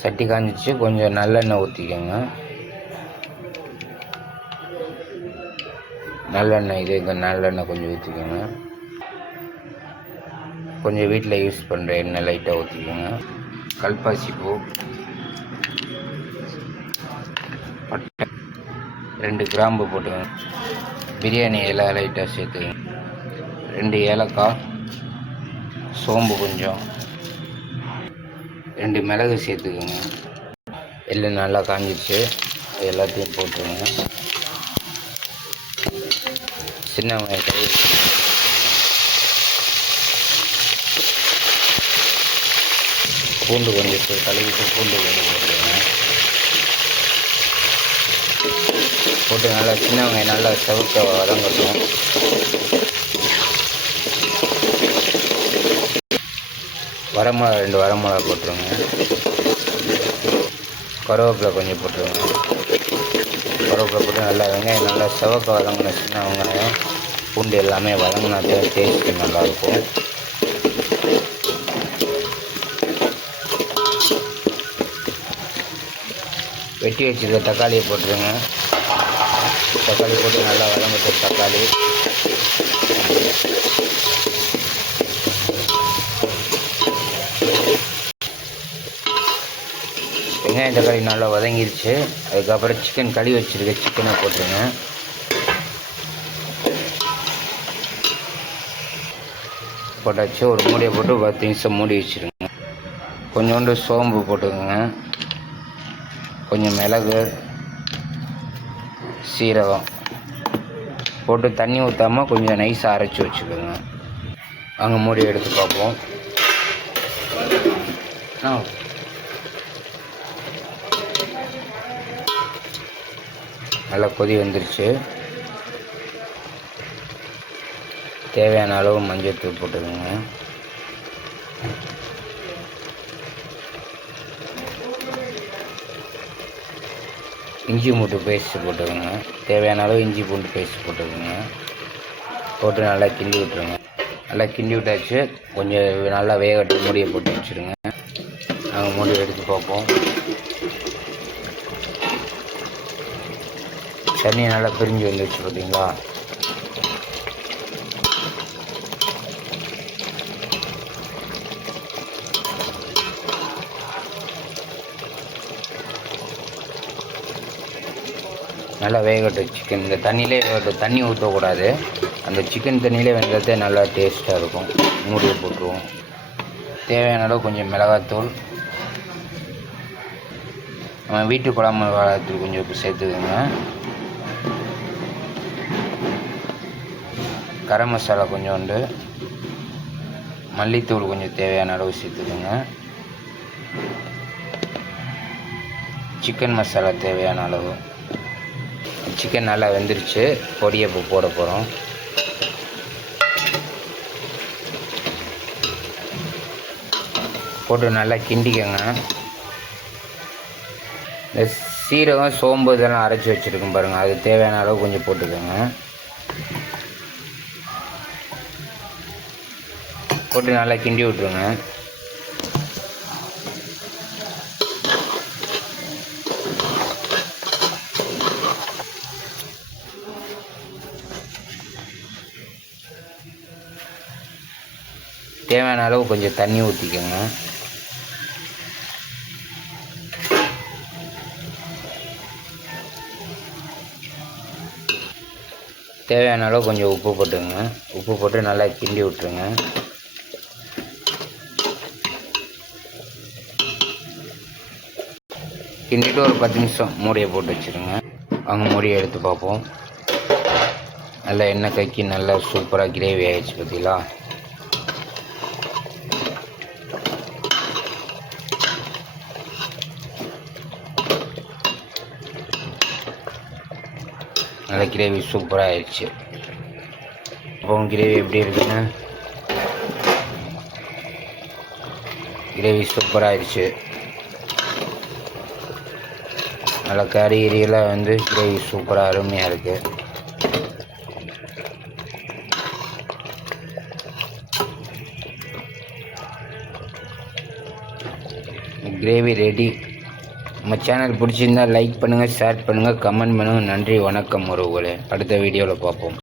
சட்டி காஞ்சிச்சு, கொஞ்சம் நல்லெண்ணெய் ஊற்றிக்கோங்க. நல்லெண்ணெய் கொஞ்சம் ஊற்றிக்கோங்க. கொஞ்சம் வீட்டில் யூஸ் பண்ணுற எண்ணெய் லைட்டாக ஊற்றிக்கோங்க. கல்பாசி பூ, பட்டை, 2 கிராம்பு போட்டுக்கோங்க. பிரியாணி இலை லைட்டாக சேர்த்துக்கோங்க. 2 ஏலக்காய், சோம்பு கொஞ்சம், 2 மிளகு சேர்த்துக்கோங்க. எல்லாம் நல்லா காஞ்சிச்சு, எல்லாத்தையும் போட்டுருங்க. சின்ன வெங்காயம் பூண்டு கொஞ்சம் கழுவிட்டு பூண்டு கொஞ்சம் போட்டுருங்க. போட்டு நல்லா சின்ன வெங்காயம் நல்லா செவக்க வதங்கட்டும். வரமிளகா 2 வரமிளகா போட்டுருங்க. கருவேப்பிலை கொஞ்சம் போட்டுருங்க. கருவேப்பிலை போட்டு நல்லா வெங்காயம் நல்லா செவக்க வதங்கின சின்ன வெங்காயம் பூண்டு எல்லாமே வதங்கினா தான் டேஸ்ட்டு நல்லாயிருக்கும். வெட்டி வச்சுருக்க தக்காளியை போட்டுருங்க. தக்காளி போட்டு நல்லா வதங்கட்டும். தக்காளி வெங்காயம் தக்காளி நல்லா வதங்கிடுச்சு. அதுக்கப்புறம் சிக்கன் கழுவி வச்சுருக்க சிக்கனை போட்டுருங்க. போட்டாச்சு. ஒரு மூடியை போட்டு 10 நிமிஷம் மூடி வச்சுருங்க. கொஞ்சோண்டு சோம்பு போட்டுக்கோங்க. கொஞ்சம் மிளகு, சீரகம் போட்டு தண்ணி ஊற்றாமல் கொஞ்சம் நைஸாக அரைச்சி வச்சுக்கோங்க. அங்கே மூடி எடுத்து பார்ப்போம். நல்லா கொதி வந்துருச்சு. தேவையான அளவு மஞ்சள் தூள் போட்டுக்கோங்க. இஞ்சி பூண்டு பேஸ்ட்டு போட்டுக்கோங்க. தேவையான அளவு இஞ்சி பூண்டு பேஸ்ட் போட்டுக்கோங்க. போட்டு நல்லா கிண்டி விட்டுருங்க. நல்லா கிண்டி விட்டாச்சு. கொஞ்சம் நல்லா வேகட்டு மூடியை போட்டு வச்சுருங்க. நாங்கள் மூடி எடுத்து பார்ப்போம். தண்ணி நல்லா பிரிஞ்சு வந்துடுச்சு பார்த்தீங்களா. நல்லா வேகட்டும் சிக்கன். இந்த தண்ணியிலே வேகட்டும், தண்ணி ஊற்றக்கூடாது. அந்த சிக்கன் தண்ணியிலே வெங்கிறதே நல்லா டேஸ்ட்டாக இருக்கும். மூடியை போட்டுருவோம். தேவையான அளவு கொஞ்சம் மிளகாத்தூள், நம்ம வீட்டு குழம்பு மிளகாத்தூள் கொஞ்சம் சேர்த்துக்கோங்க. கரம் மசாலா கொஞ்சோண்டு, மல்லித்தூள் கொஞ்சம் தேவையான அளவு சேர்த்துக்கோங்க. சிக்கன் மசாலா தேவையான அளவு. சிக்கன் நல்லா வெந்துருச்சு. பொடியை இப்போ போட போகிறோம். போட்டு நல்லா கிண்டிக்கோங்க. இந்த சீரகம், சோம்பு இதெல்லாம் அரைச்சி வச்சுருக்கோம் பாருங்கள், அது தேவையான அளவு கொஞ்சம் போட்டுக்கோங்க. போட்டு நல்லா கிண்டி விட்ருங்க. தேவையான அளவு கொஞ்சம் தண்ணி ஊற்றிக்கோங்க. தேவையான அளவு கொஞ்சம் உப்பு போட்டுங்க. உப்பு போட்டு நல்லா கிண்டி விட்ருங்க. கிண்டிட்டு ஒரு 10 நிமிஷம் மூடியை போட்டு வச்சுருங்க. அவங்க மூடியை எடுத்து பார்ப்போம். நல்லா எண்ணெய் கக்கி நல்லா சூப்பராக கிரேவி ஆகிடுச்சு பார்த்தீங்களா. நல்லா கிரேவி சூப்பராக ஆயிடுச்சு. அப்போ கிரேவி எப்படி இருக்குன்னு, கிரேவி சூப்பராக ஆயிடுச்சு. நல்லா கறி எரியெல்லாம் வந்து கிரேவி சூப்பராக அருமையாக இருக்குது. Gravy ready. நம்ம சேனல் பிடிச்சிருந்தால் லைக் பண்ணுங்கள், ஷேர் பண்ணுங்கள், கமெண்ட் பண்ணுங்கள். நன்றி, வணக்கம் உறவுகளே. அடுத்த வீடியோவில் பார்ப்போம்.